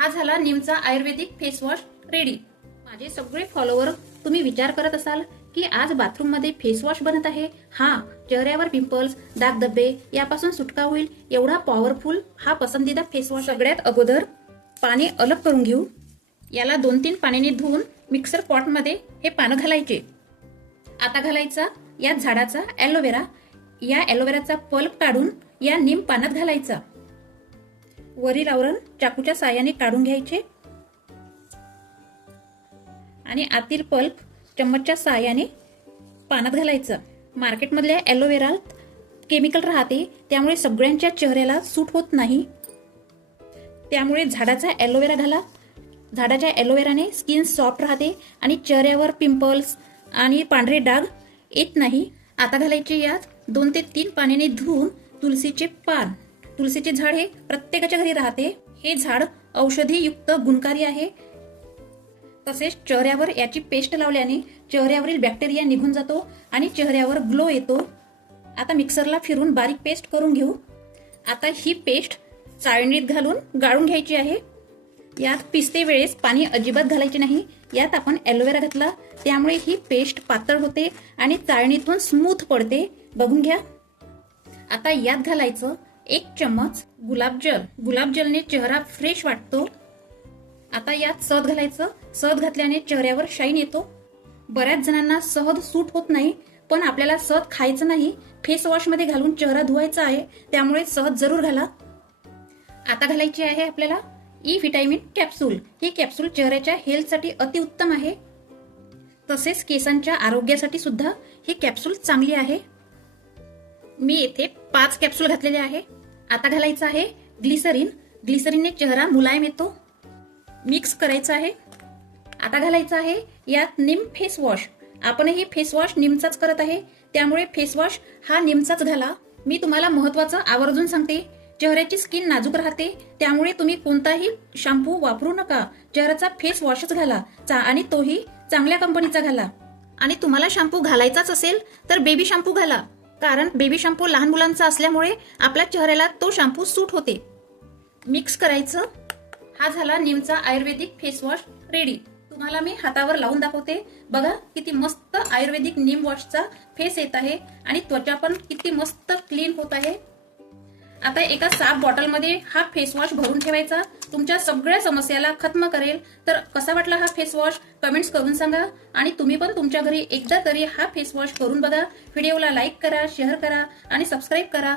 हा झाला नीमचा आयुर्वेदिक face wash ready. माझे सगळे फॉलोअर तुम्ही विचार करत असाल की आज बाथरूम मध्ये फेस वॉश बनत आहे। हा, चेहऱ्यावर पिंपल्स, दाग धब्बे यापासून सुटका होईल एवढा पॉवरफुल हा पसंदीदा फेस वॉश। सगळ्यात अगोदर पाणी अलग करून घेऊ। याला 2-3 पाण्याने धुवून मिक्सर पॉट मध्ये हे पानं घालायचे। आता घालायचा या झाडाचा ॲलोवेरा। या ॲलोवेराचा पल्प काढून या नीम पानात घालायचा। वरील आवरण चाकूच्या साहाय्याने काढून घ्यायचे आणि आतील पल्प चम्मचच्या साहाय्याने पानात घालायचं। मार्केटमधल्या ॲलोवेरात केमिकल राहते, त्यामुळे सगळ्यांच्या चेहऱ्याला सूट होत नाही। त्यामुळे झाडाचा ॲलोवेरा घाला। झाडाच्या ॲलोवेराने स्किन सॉफ्ट राहते आणि चेहऱ्यावर पिंपल्स आणि पांढरे डाग येत नाही। आता घालायचे यात 2 ते 3 पाण्याने धुवून तुळशीचे पान। तुळशीचे झाड हे प्रत्येकाच्या घरी राहते। हे झाड औषधी युक्त गुणकारी आहे। तसेच चेहऱ्यावर याची पेस्ट लावल्याने चेहऱ्यावरील बॅक्टेरिया निघून जातो आणि चेहऱ्यावर ग्लो येतो। आता मिक्सरला फिरून बारीक पेस्ट करून घेऊ। आता ही पेस्ट चाळणीत घालून गाळून घ्यायची आहे। यात पिसते वेळेस पाणी अजिबात घालायचे नाही। यात आपण ॲलोवेरा घातला, त्यामुळे ही पेस्ट पातळ होते आणि चाळणीतून स्मूथ पडते। बघून घ्या। आता यात घालायचं 1 चम्मच गुलाबजल। गुलाबजलने चेहरा फ्रेश वाटतो। आता यात शहद घालायचं। शहद घातल्याने चेहऱ्यावर शाईन येतो। बऱ्याच जणांना शहद सूट होत नाही, पण आपल्याला शहद खायचं नाही, फेस वॉश मध्ये घालून चेहरा धुवायचा आहे, त्यामुळे शहद जरूर घाला। आता घालायची आहे आपल्याला ई व्हिटॅमिन कॅप्सूल। ही कॅप्सूल चेहऱ्याच्या हेल्थसाठी अतिउत्तम आहे। तसेच केसांच्या आरोग्यासाठी सुद्धा ही कॅप्सूल चांगली आहे। मी येथे 5 कॅप्सूल घातलेले आहे। आता घालायचं आहे ग्लिसरीन। ग्लिसरीनने चेहरा मुलायम येतो। मिक्स करायचं आहे। आता घालायचं आहे यात नीम फेस वॉश। आपणही फेस वॉश नीमचाच करत आहे, त्यामुळे फेस वॉश हा नीमचाच घाला। मी तुम्हाला महत्त्वाचं आवर्जून सांगते, चेहऱ्याची स्किन नाजूक राहते, त्यामुळे तुम्ही कोणताही शॅम्पू वापरू नका। चेहऱ्याचा फेस वॉशच घाला आणि तोही चांगल्या कंपनीचा घाला। आणि तुम्हाला शॅम्पू घालायचाच असेल तर बेबी शॅम्पू घाला, कारण बेबी शॅम्पू लहान मुलांचा असल्यामुळे आपल्या चेहऱ्याला तो शॅम्पू सूट होते। मिक्स करायचं। हा झाला नीमचा आयुर्वेदिक फेस वॉश रेडी। तुम्हाला मी हातावर लावून दाखवते। बघा किती मस्त आयुर्वेदिक नीम वॉशचा फेस येत आहे आणि त्वचा पण किती मस्त क्लीन होत आहे। आता एका साफ बॉटलमध्ये हा फेस वॉश भरून ठेवायचा। तुमच्या सगळ्या समस्याला खत्म करेल। तर कसा वाटला हा फेस वॉश कमेंट्स करून सांगा आणि तुम्ही पण तुमच्या घरी एकदा तरी हा फेस वॉश करून बघा। व्हिडिओला लाईक करा, शेअर करा आणि सबस्क्राईब करा।